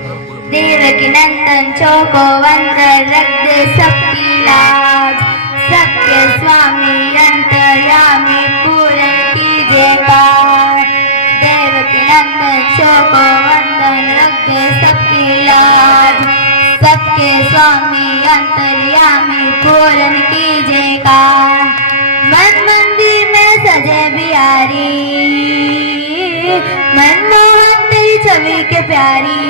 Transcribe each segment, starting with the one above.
देवकी नंदन चौको वंदन रख दे सबकी लाज। सबके स्वामी अंतर्यामी पूरन कीजिए काज। देवकी नंदन चौको वंदन रख दे सबकी लाज। सबके स्वामी अंतर्यामी पूरन कीजिए काज। मन मंदिर में सजे बिहारी, मनमोहन तेरी छवि के प्यारी।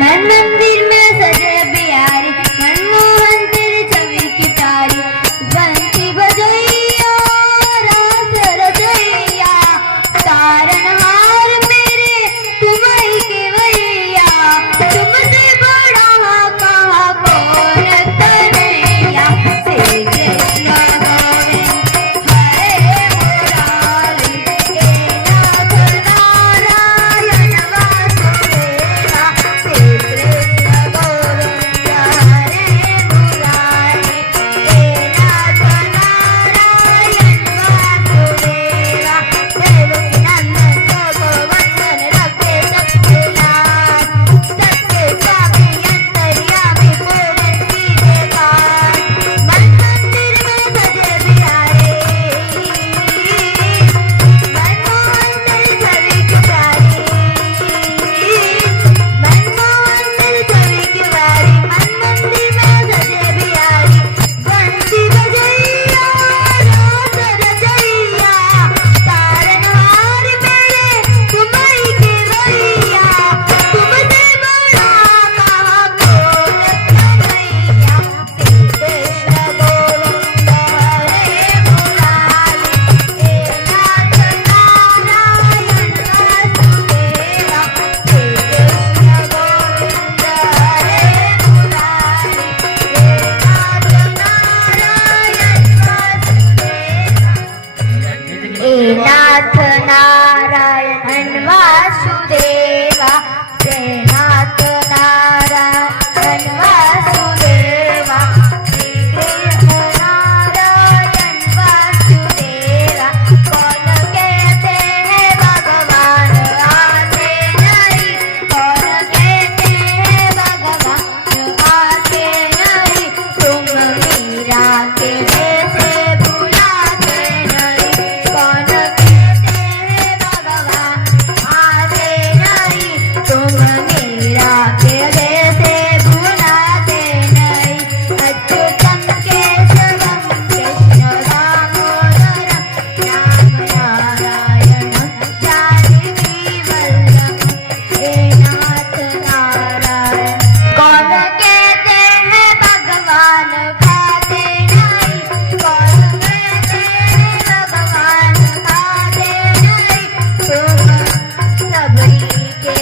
मन मंदिर में सजे बिहारी, मनमोहन तेरी छवि की प्यारी। बंसी बजैया रास रचैया, तारनहार मेरे तुम ही के भैया। तुमसे बड़ा कहाँ कौन कन्हैया। श्री कृष्ण गोविंद हरे मुरारी, हे नाथ नारायण वासुदेवा। श्री कृष्ण गोविंद हरे मुरारी, हे नाथ नारायण वासुदेवा। देवकी नंदन चौको वंदन रखे सबके लाज। सबके स्वामी अंतर्यामी पूरन कीजिए काज। मन मंदिर में सजे बिहारी, मनमोहन तेरी छवि की प्यारी। मनमोहन तेरी छवि की प्यारी। मन मंदिर में सजे बिहारी, बंसी बजैया रास रचैया। तारनहार मेरे तुम ही के भैया। तुमसे बड़ा कहाँ कौन कन्हैया। श्री कृष्ण गोविंद हरे मुरारी, हे नाथ नारायण वासुदेवा। श्री कृष्ण गोविंद हरे मुरारी, हे नाथ नारायण वासुदेवा। हे नाथ नारायण वासुदेवा। श्री कृष्ण नारायण वासुदेवा। कौन कहते हैं भगवान आते नहीं, कौन कहते हैं भगवान आते नहीं। तुम मीरा के जैसे बुलाते नहीं, कौन कहते हैं भगवान आते नहीं। तुम मीरा के जैसे बुलाते नहीं। अच्युतम केशवम कृष्ण दामोदरम, राम नारायणं जानकी वल्लभं। हे नाथ नारायण। कौन कहते हैं भगवान खाते नहीं, कौन कहते हैं भगवान खाते नहीं। तुम सबरी के